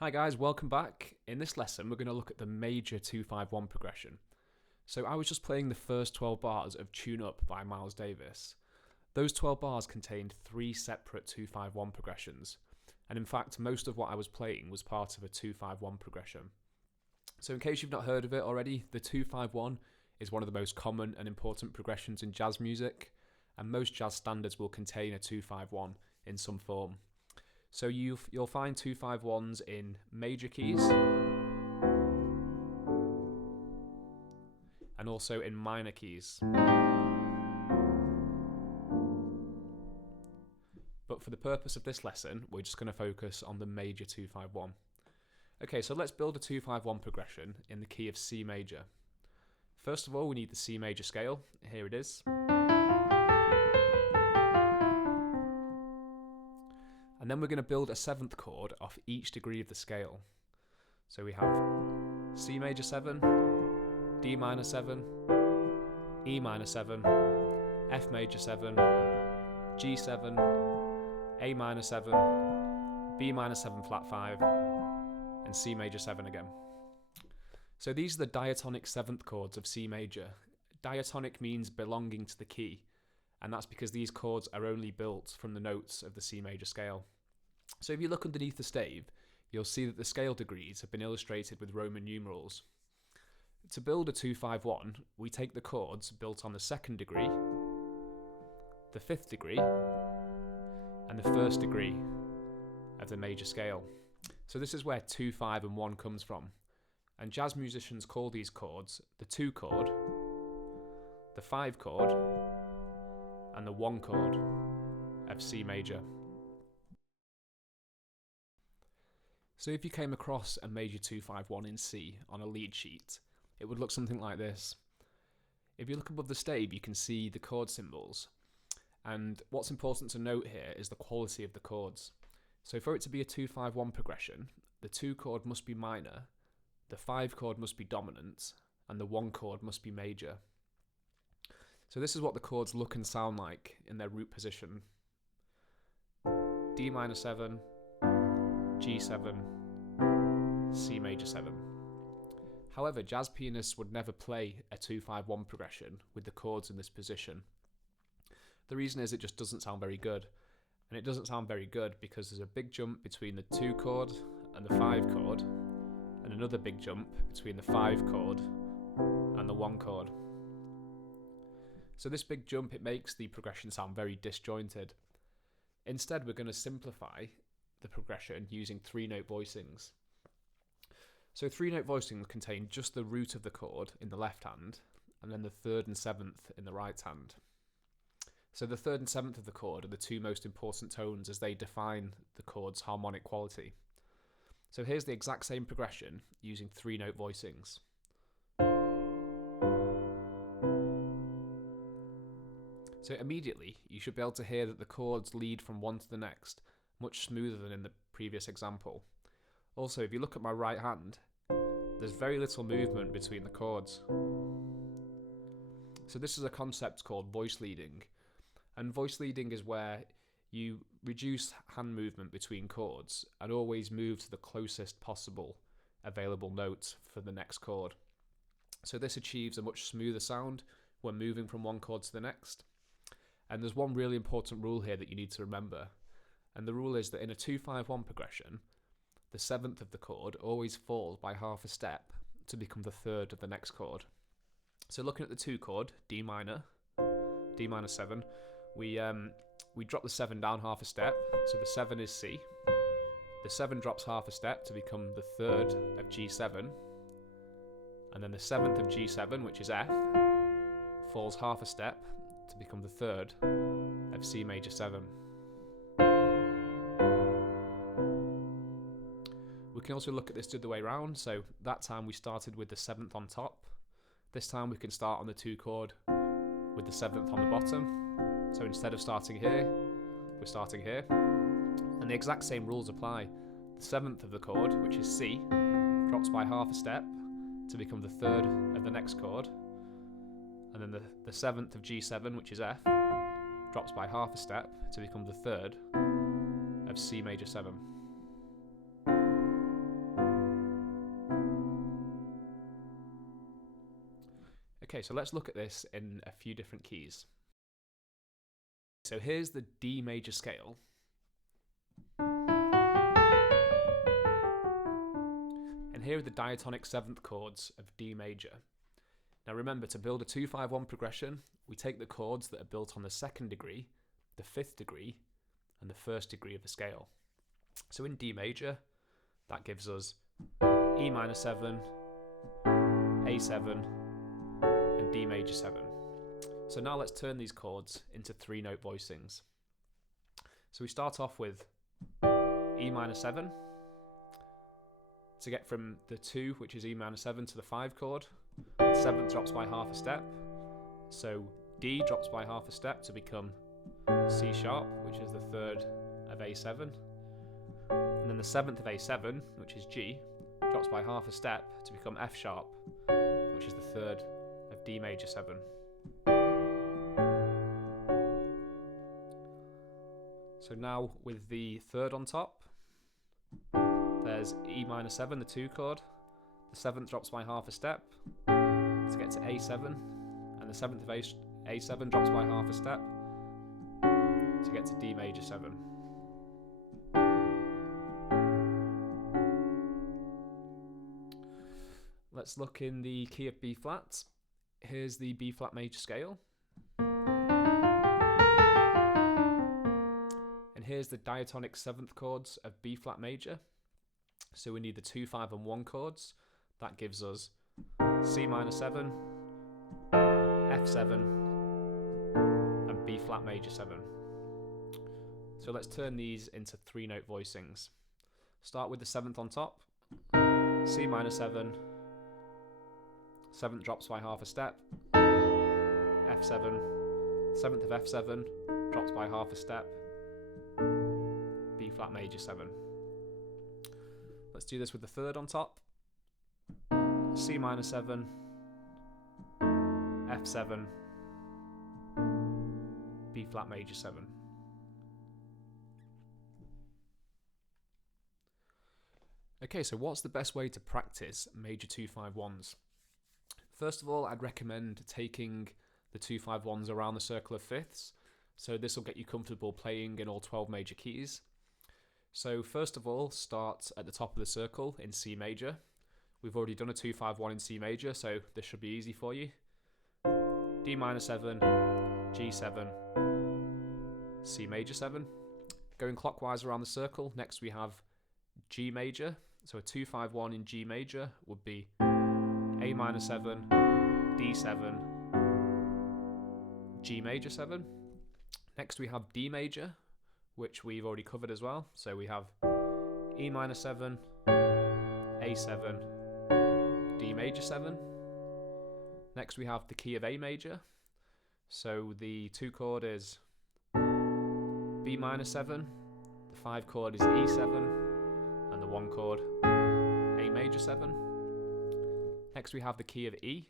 Hi guys, welcome back. In this lesson, we're going to look at the major 2-5-1 progression. So I was just playing the first 12 bars of Tune Up by Miles Davis. Those 12 bars contained 3 separate 2-5-1 progressions. And in fact, most of what I was playing was part of a 2-5-1 progression. So in case you've not heard of it already, the 2-5-1 is one of the most common and important progressions in jazz music, and most jazz standards will contain a 2-5-1 in some form. So you'll find 2-5-1s in major keys and also in minor keys. But for the purpose of this lesson, we're just going to focus on the major 2-5-1. Okay, so let's build a 2-5-1 progression in the key of C major. First of all, we need the C major scale. Here it is. And then we're going to build a 7th chord off each degree of the scale. So we have C major 7, D minor 7, E minor 7, F major 7, G7, A minor 7, B minor 7 flat 5, and C major 7 again. So these are the diatonic 7th chords of C major. Diatonic means belonging to the key, and that's because these chords are only built from the notes of the C major scale. So if you look underneath the stave, you'll see that the scale degrees have been illustrated with Roman numerals. To build a 2-5-1, we take the chords built on the 2nd degree, the 5th degree, and the 1st degree of the major scale. So this is where 2, 5, and 1 comes from. And jazz musicians call these chords the 2 chord, the 5 chord, and the 1 chord of C major. So if you came across a major 2-5-1 in C on a lead sheet, it would look something like this. If you look above the stave, you can see the chord symbols. And what's important to note here is the quality of the chords. So for it to be a 2-5-1 progression, the 2 chord must be minor, the 5 chord must be dominant, and the 1 chord must be major. So this is what the chords look and sound like in their root position. D minor 7, G7, C major 7. However, jazz pianists would never play a 2-5-1 progression with the chords in this position. The reason is it just doesn't sound very good. And it doesn't sound very good because there's a big jump between the 2 chord and the 5 chord, and another big jump between the 5 chord and the 1 chord. So this big jump, it makes the progression sound very disjointed. Instead, we're going to simplify the progression using 3-note voicings. So 3-note voicings contain just the root of the chord in the left hand, and then the 3rd and 7th in the right hand. So the 3rd and 7th of the chord are the 2 most important tones as they define the chord's harmonic quality. So here's the exact same progression using 3-note voicings. So immediately, you should be able to hear that the chords lead from one to the next, much smoother than in the previous example. Also, if you look at my right hand, there's very little movement between the chords. So this is a concept called voice leading. And voice leading is where you reduce hand movement between chords and always move to the closest possible available note for the next chord. So this achieves a much smoother sound when moving from one chord to the next. And there's one really important rule here that you need to remember. And the rule is that in a 2-5-1 progression, the 7th of the chord always falls by half a step to become the 3rd of the next chord. So looking at the 2 chord, D minor 7, we drop the 7 down half a step, so the 7 is C. The 7 drops half a step to become the 3rd of G7, and then the 7th of G7, which is F, falls half a step to become the 3rd of C major 7. We can also look at this the other way around, so that time we started with the 7th on top. This time we can start on the 2 chord with the 7th on the bottom. So instead of starting here, we're starting here. And the exact same rules apply. The 7th of the chord, which is C, drops by half a step to become the 3rd of the next chord. And then the 7th of G7, which is F, drops by half a step to become the 3rd of C major 7. Okay, so let's look at this in a few different keys. So here's the D major scale. And here are the diatonic 7th chords of D major. Now remember, to build a 2-5-1 progression, we take the chords that are built on the 2nd degree, the 5th degree, and the 1st degree of the scale. So in D major, that gives us E minor 7, A7, and D major 7. So now let's turn these chords into 3-note voicings. So we start off with E minor 7. To get from the 2, which is E minor 7, to the 5 chord, the 7th drops by half a step. So D drops by half a step to become C sharp, which is the 3rd of A7. And then the 7th of A7, which is G, drops by half a step to become F sharp, which is the 3rd of D major 7. So now with the 3rd on top, there's E minor 7, the 2 chord. The 7th drops by half a step to get to A7, and the 7th of A7 drops by half a step to get to D major 7. Let's look in the key of B flat. Here's the B flat major scale. And here's the diatonic 7th chords of B flat major. So we need the 2, 5, and 1 chords. That gives us C minor 7, F7, and B flat major 7. So let's turn these into 3-note voicings. Start with the 7th on top, C minor 7, 7th drops by half a step, F7, 7th of F7 drops by half a step, B flat major 7. Let's do this with the 3rd on top. C minor 7, F7, B flat major 7. Okay, so what's the best way to practice major 2-5-1s? First of all, I'd recommend taking the 2-5-1s around the circle of fifths. So this will get you comfortable playing in all 12 major keys. So first of all, start at the top of the circle in C major. We've already done a 2-5-1 in C major, so this should be easy for you. D minor 7, G7, C major 7. Going clockwise around the circle, next we have G major. So a 2-5-1 in G major would be A minor 7, D7, G major 7. Next we have D major, which we've already covered as well. So we have E minor 7, A7, D major 7. Next we have the key of A major. So the 2 chord is B minor 7, the 5 chord is E7, and the 1 chord A major 7. Next we have the key of E.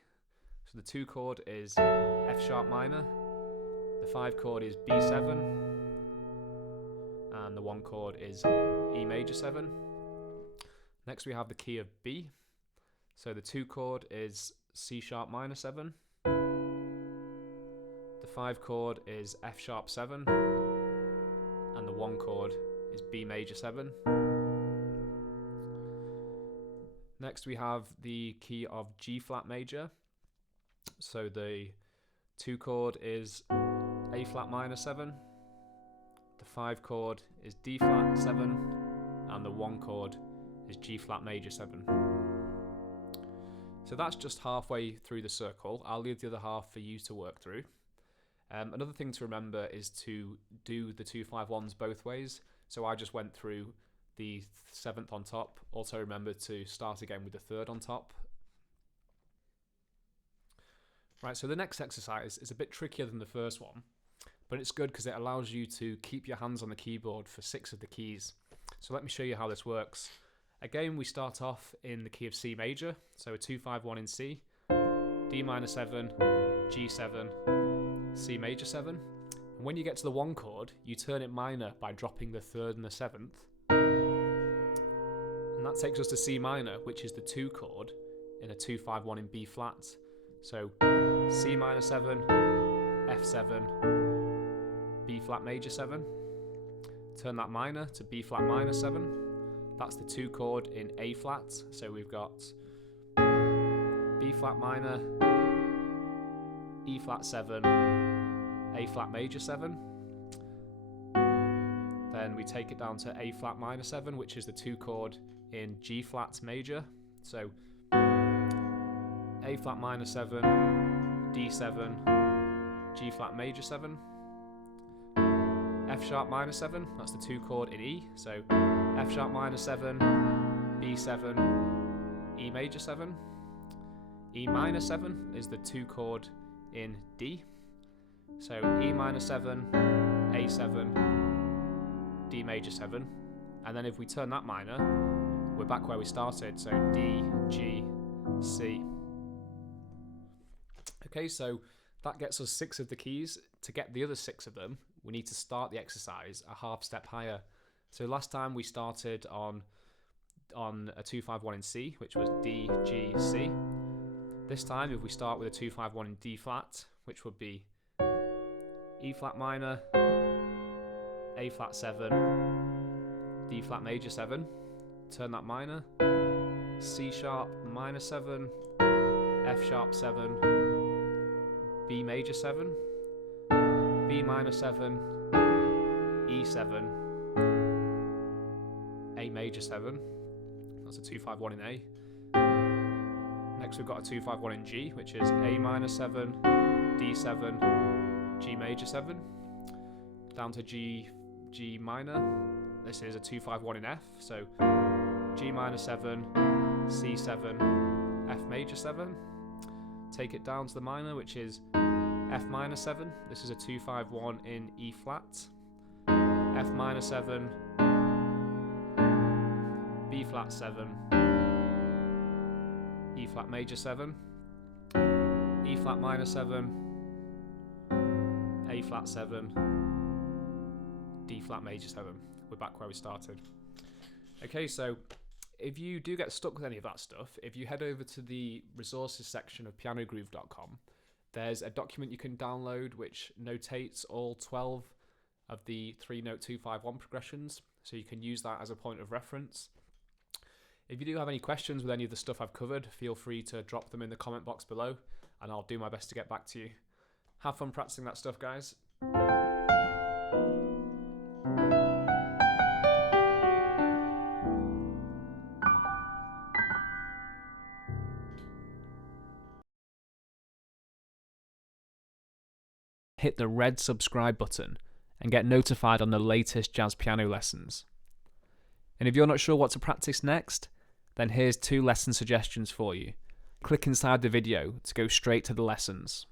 So the 2 chord is F sharp minor, the 5 chord is B7, and the 1 chord is E major 7. Next we have the key of B. So the 2 chord is C sharp minor 7. The 5 chord is F sharp 7. And the 1 chord is B major 7. Next we have the key of G flat major. So the 2 chord is A flat minor 7. The 5 chord is D flat 7. And the 1 chord is G flat major 7. So that's just halfway through the circle. I'll leave the other half for you to work through. Another thing to remember is to do the 2-5-1s both ways. So I just went through the 7th on top. Also remember to start again with the 3rd on top. Right, so the next exercise is a bit trickier than the first one, but it's good because it allows you to keep your hands on the keyboard for 6 of the keys. So let me show you how this works. Again, we start off in the key of C major, so a 2-5-1 in C, D minor 7, G7, C major 7. And when you get to the 1 chord, you turn it minor by dropping the 3rd and the 7th. And that takes us to C minor, which is the 2 chord in a 2-5-1 in B flat. So C minor 7, F7, B flat major 7. Turn that minor to B flat minor 7. That's the 2 chord in A flat. So we've got B flat minor, E flat 7, A flat major 7. Then we take it down to A flat minor 7, which is the 2 chord in G flat major. So A flat minor 7, D7, G flat major 7, F sharp minor 7, that's the 2 chord in E. So F sharp minor 7, B7, E major 7. E minor 7 is the 2 chord in D. So E minor 7, A7, D major 7. And then if we turn that minor, we're back where we started. So D, G, C. Okay, so that gets us 6 of the keys. To get the other 6 of them, we need to start the exercise a half step higher. So last time we started on a 2-5-1 in C, which was D, G, C. This time, if we start with a 2-5-1 in D flat, which would be E flat minor, A flat 7, D flat major 7, turn that minor, C sharp minor 7, F sharp 7, B major 7, B minor 7, E7, A major 7, that's a 2-5-1 in A. Next we've got a 2-5-1 in G, which is A minor 7, D7, G major 7. Down to G minor. This is a 2-5-1 in F, so G minor 7, C7, F major 7. Take it down to the minor, which is F minor 7. This is a 2-5-1 in E flat. F minor 7, B flat 7, E flat major 7, E flat minor 7, A flat 7, D flat major 7. We're back where we started. Okay, so if you do get stuck with any of that stuff, if you head over to the resources section of pianogroove.com, there's a document you can download which notates all 12 of the 3-note 2-5-1 progressions, so you can use that as a point of reference. If you do have any questions with any of the stuff I've covered, feel free to drop them in the comment box below, and I'll do my best to get back to you. Have fun practicing that stuff, guys. Hit the red subscribe button and get notified on the latest jazz piano lessons. And if you're not sure what to practice next, then here's 2 lesson suggestions for you. Click inside the video to go straight to the lessons.